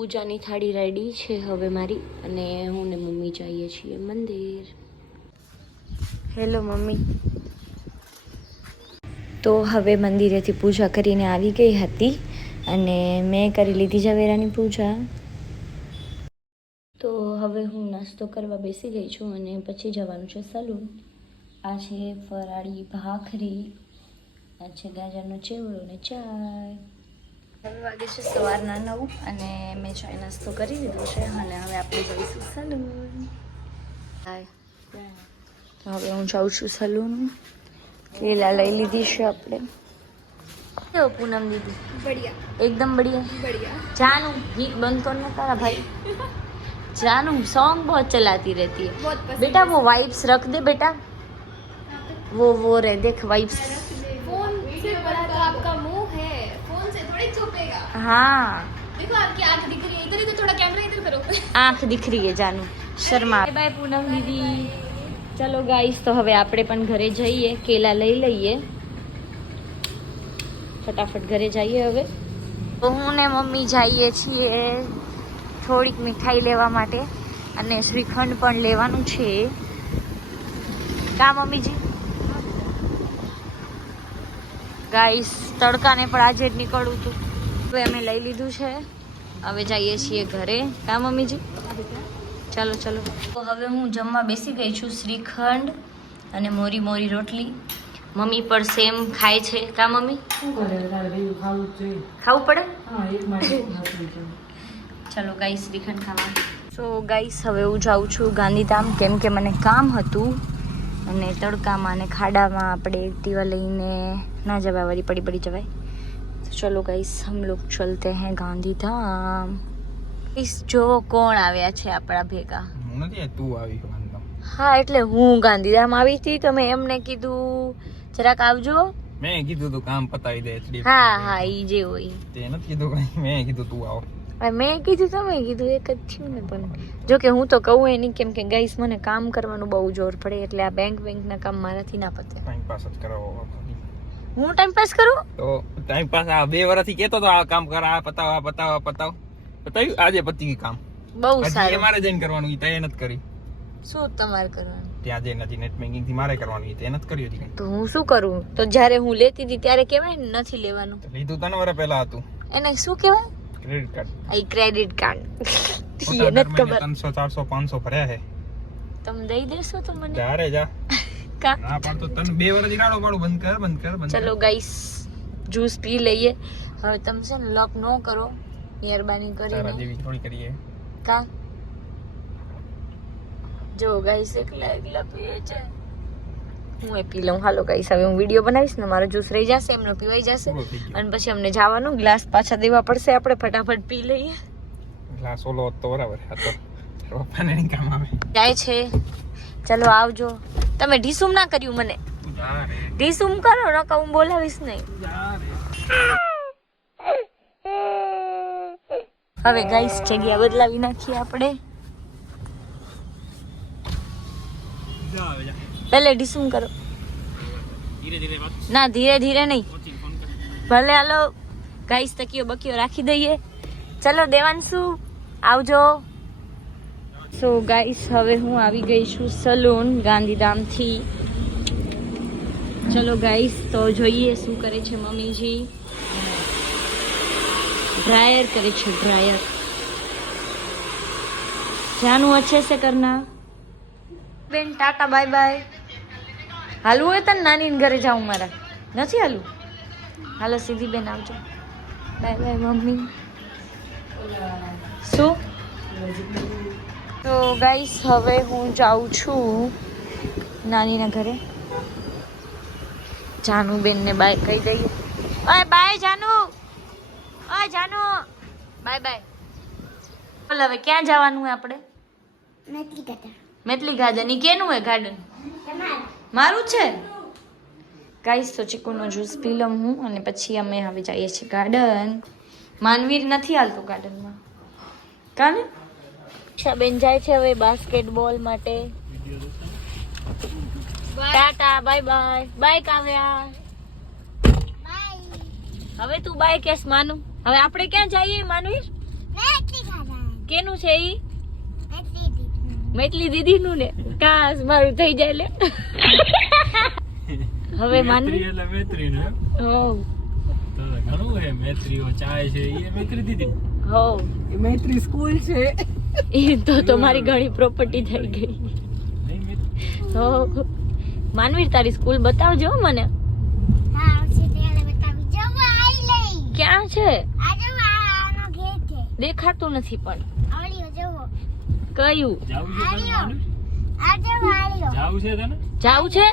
પૂજાની થાળી રેડી છે હવે મારી અને હું ને મમ્મી જઈએ છીએ મંદિર. Hello mummy. તો હવે મંદિરેથી પૂજા કરીને આવી ગઈ હતી અને મેં કરી લીધી ઝવેરાની પૂજા. તો હવે હું નાસ્તો કરવા બેસી ગઈ છું અને પછી જવાનું છે સલૂન. આ છે ફરાળી ભાખરી આ છે ગાજરનો ચેવડો ને ચાય. હવે વાગે છે સવારના નવ અને મેં ચાય નાસ્તો કરી લીધો છે અને હવે આપણે જઈશું સલૂન હાય તો હવે હું જાઉં છું સલૂન કેલા લઈ લીધી છે આપણે કેવો પૂનમ દીદી बढ़िया એકદમ બઢિયા बढ़िया જાનું ગીત બંધ કર ना तारा भाई जानू सॉन्ग बहुत चलाती रहती है बहुत पसंद बेटा वो वाइब्स रख दे बेटा वो वो रहे देख वाइब्स फोन से बड़ा तो आपका मुंह है फोन से थोड़ी छुपेगा हाँ देखो आपकी आंख दिख रही है इधर इधर थोड़ा कैमरा इधर करो આંખ दिख रही है जानू શર્મા બાય પૂનમ દીદી ચલો ગાઈસ તો હવે આપણે પણ ઘરે જઈએ કેલા લઈ લઈએ ફટાફટ ઘરે જઈએ હવે તો હું ને મમ્મી જઈએ છીએ થોડીક મીઠાઈ લેવા માટે અને શ્રીખંડ પણ લેવાનું છે કા મમ્મીજી ગાઈસ તડકાને પણ આજે જ નીકળવું હતું હવે અમે લઈ લીધું છે. હવે જઈએ છીએ ઘરે. કા મમ્મીજી? ચાલો ચાલો. તો હવે હું જમવા બેસી ગઈ છું શ્રીખંડ અને મોરી મોરી રોટલી. મમ્મી પણ સેમ ખાય છે. કા મમ્મી? ખાવું પડે. ચલો ગાઈસ શ્રીખંડ ખાવા. સો ગાઈસ હવે હું જાઉં છું ગાંધીધામ. કેમ કે મને કામ હતું. અને તડકામાં અને ખાડામાં આપણે એક્ટિવા લઈને ના જવાય વળી પડી પડી જવાય. તો ચલો ગાઈસ હમ લોગ ચલતે હે ગાંધીધામ. ગાઈસ જો કોણ આવ્યા છે આપણા ભેગા? હું નથી તું આવી હા એટલે હું ગાંધીધામ આવી હતી તો મેં એમને કીધું જરાક આવજો. મેં કીધું તું કામ પતાવી દે હા હા ઈ જે હોય. તે નથી કીધું મેં કીધું તું આવ. હવે મેં કીધું તમે કીધું એક જ થયું ને પણ જો કે હું તો કહું એ નહીં કેમ કે ગાઈસ મને કામ કરવાનું બહુ જોર પડે એટલે આ બેંક બેંકના કામ મારાથી ના પતે. ટાઈમ પાસ જ કરાવો હું ટાઈમ પાસ કરું? તો ટાઈમ પાસ આ બે વર્ષથી કેતો તો આ કામ કર આ પતાવ આ પતાવ આ પતાવ. પતાવ્યું આજે પતી ગયું કામ. બહુ સારું. મારે જઈને કરવાનું ઈ તૈયાર નથી કરી. શું તમારે કરવાનું? ત્યાં જઈને નથી નેટ બેન્કિંગથી મારે કરવાનું ઈ તે નથી કર્યું હતી તો હું શું કરું? તો જ્યારે હું લેતી હતી ત્યારે કહેવાય નથી લેવાનું? લીધું ત્રણ વર્ષ પહેલા હતું. એને શું કહેવાય? ક્રેડિટ કાર્ડ આ ક્રેડિટ કાર્ડ એ નથી ખબર. ત્રણસો ચારસો પાંચસો ભર્યા છે. તમે દઈ દેશો તો મને. જારે જા. કા? ના તો તને બે વર્ષ જીરાડો પાડું. બંધ કર બંધ કર બંધ ચલો ગાઈસ જ્યુસ પી લઈએ. હવે તમે છે ને લોક નો કરો. મહેરબાની તારા જેવી થોડી કરીએ. કા? જો ગાઈસ એકલા એકલા પીએ છે. હું એ પી લઉં. હાલો ગાઈસ હવે હું વીડિયો બનાવીશ ને મારો જ્યુસ રહી જશે એમનો પીવાઈ જશે. અને પછી અમને જવાનું ગ્લાસ પાછા દેવા પડશે આપણે ફટાફટ પી લઈએ. ગ્લાસ ઓલો હતો તો બરાબર હતો પપ્પાને કામ આવે. જાય છે. ચલો આવજો. તમે ઢીસુમ ના કર્યું મને. ઢીસુમ કરો નકા હું બોલાવીશ નહીં. હવે ગાઈસ જગ્યા બદલાવી નાખીએ આપણે. पहले डिसम करो। धीरे धीरे बात। ना धीरे धीरे नहीं भले हलो गाइस तकियो बकियो राखी दईए चलो देवांशु आवजो। सो गाइस હવે હું આવી ગઈ છું સલૂન ગાંધીધામ થી चलो गाइस तो જોઈએ શું કરે છે મમ્મી જી ड्रायर करे ड्रायर जानू अच्छे से करना। બેન, ટાટા, બાય બાય. હાલવું હોય તને નાની ઘરે જાઉં મારા. નથી હાલવું? હાલો સીધી બેન આવજો. Bye bye, mummy. શું? તો ગાઈસ, હવે હું જાઉં છું નાનીના ઘરે. જાનુ બેનને બાય કહી દઈએ. ઓય બાય, જાનુ. ઓય જાનુ. Bye bye. બોલ હવે ક્યાં જવાનું આપણે? મેટલી ગાર્ડન. ઈ કેનું હોય ગાર્ડન? મારું છે? ગાઈસ તો ચીકુનો જ્યુસ પી લઉં હું અને પછી અમે હવે જઈએ છીએ ગાર્ડન. માનવીર નથી હાલતું ગાર્ડનમાં. કાને? બેન જાય છે હવે બાસ્કેટબોલ માટે. Tata bye bye. Bye Kavya. હવે તું બાય કેસ માનું. હવે આપણે ક્યાં જઈએ માનવીર? કેનું છે ઈ? મૈત્રી દીદી નું ને કાસ મારું થઈ જાય લે. હવે માનવી? એટલે મેત્રી ને હો. તો ઘણું હે મેત્રીઓ ચાય છે એ મેત્રી દીદી. હો. મૈત્રી સ્કૂલ છે. એ તો તો મારી ઘણી પ્રોપર્ટી થઈ ગઈ. હો. માનવીર તારી સ્કૂલ બતાવજો મને. ક્યાં છે? દેખાતું નથી પણ. કયું જાવું છે તને? જાવું છે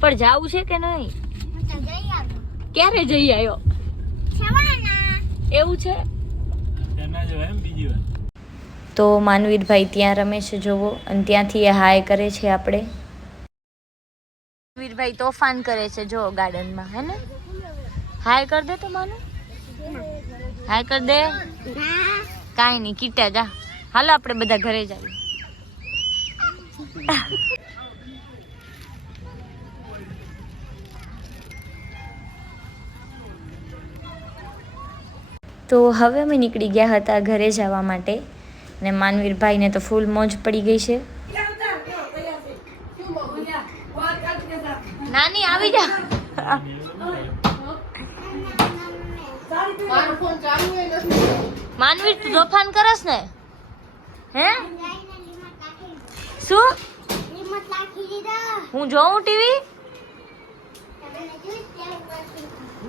પણ જાવું છે કે નહીં? ક્યારે જઈ આવ્યો? એવું છે? તેના જેવા એમ બીજી વાર. તો માનવીરભાઈ ત્યાં રમે છે જોવો. અને ત્યાંથી એ હાય કરે છે આપણે. માનવીરભાઈ તોફાન કરે છે જો ગાર્ડનમાં હે ને? હાય કર દે તો માનું. હાય કર દે. કાંઈ નહીં કીટા જા. હાલો આપણે બધા ઘરે જઈએ. તો હવે અમે નીકળી ગયા હતા ઘરે જવા માટે ને માનવીરભાઈને તો ફૂલ મોજ પડી ગઈ છે. નાની આવી જા. માનવીર, તું તોફાન કરસ ને? હે? શું? હું જોઉં ટીવી?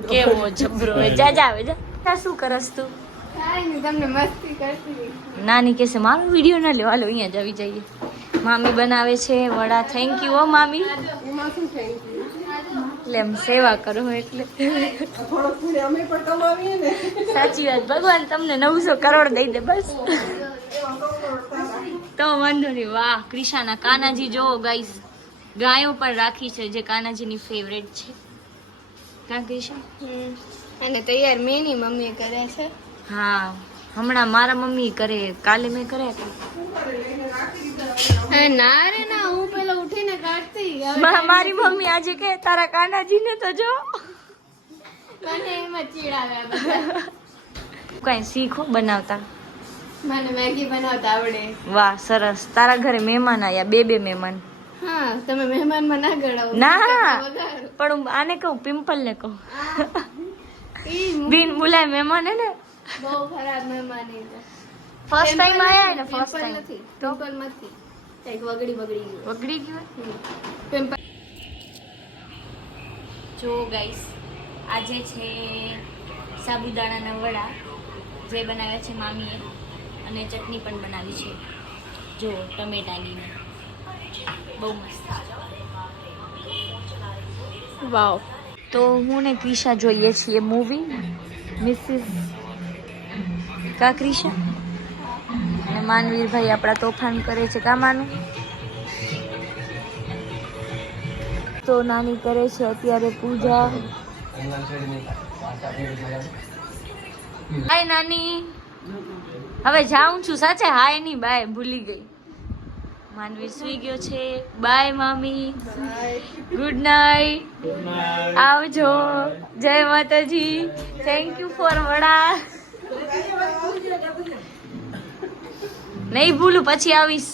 કેવો જબરો. જા જા આવે જા. શું કરસ તું. નાની કહેશે, મારો વીડિયો ના લેવા લો અહીંયા જ આવી જઈએ. મામી બનાવે છે, વડા. થેન્ક યુ હો, મામી. એટલે એમ સેવા કરો એટલે. સાચી વાત. ભગવાન તમને નવસો કરોડ દઈ દે બસ. તો વાંધો નહીં. વાહ ક્રિશાના કાનાજી જોવો ગાઈસ ગાયો પણ રાખી છે જે કાનાજીની ફેવરેટ છે. કા ક્રિશા? અને તૈયાર મેની મમ્મી કરે છે. હા. હમણાં મારા મમ્મી કરે કાલે મેં કર્યા હતા. ના રે ના હું પેલા ઉઠીને કાઢતી હવે મા- મારી મમ્મી આજે કે તારા કાનાજીને તો જો. મને એમ ચીડાવ્યા કઈ શીખો બનાવતા? મને મેગી બનાવતા આવડે. વાહ સરસ. તારા ઘરે મહેમાન આયા બે બે મહેમાન. હા તમે મહેમાનમાં ના ગળાવો ના. પણ હું આને કહું પિમ્પલ ને કહું બિન બોલાય મહેમાન હે ને? બહુ ખરાબ મહેમાન ફર્સ્ટ ટાઈમ આયા ને ફર્સ્ટ ટાઈમ નથી પિમ્પલ નથી. કંઈક વગડી બગડી ગયું વગડી ગયું પિમ્પલ જો ગાઈસ આજે છે સાબુદાણાના વડા. જે બનાવ્યા છે મામીએ અને ચટણી પણ બનાવી છે. જો ટમેટાની બહુ મસ્ત. વાવ. તો હું ને ક્રિશા જોઈએ છીએ મૂવી મિસિસ કા ક્રિશા માનવીરભાઈ આપણા તોફાન કરે છે. કા માનું? તો નાની કરે છે અત્યારે પૂજા. હાય નાની. હવે જાઉં છું. સાચે હાય નહીં, બાય, ભૂલી ગઈ. માનવીર સુઈ ગયો છે. બાય, મામી. ગુડ નાઇટ આવજો. જય માતાજી. થેન્ક યુ ફોર વડા. નહીં ભૂલું પછી આવીશ.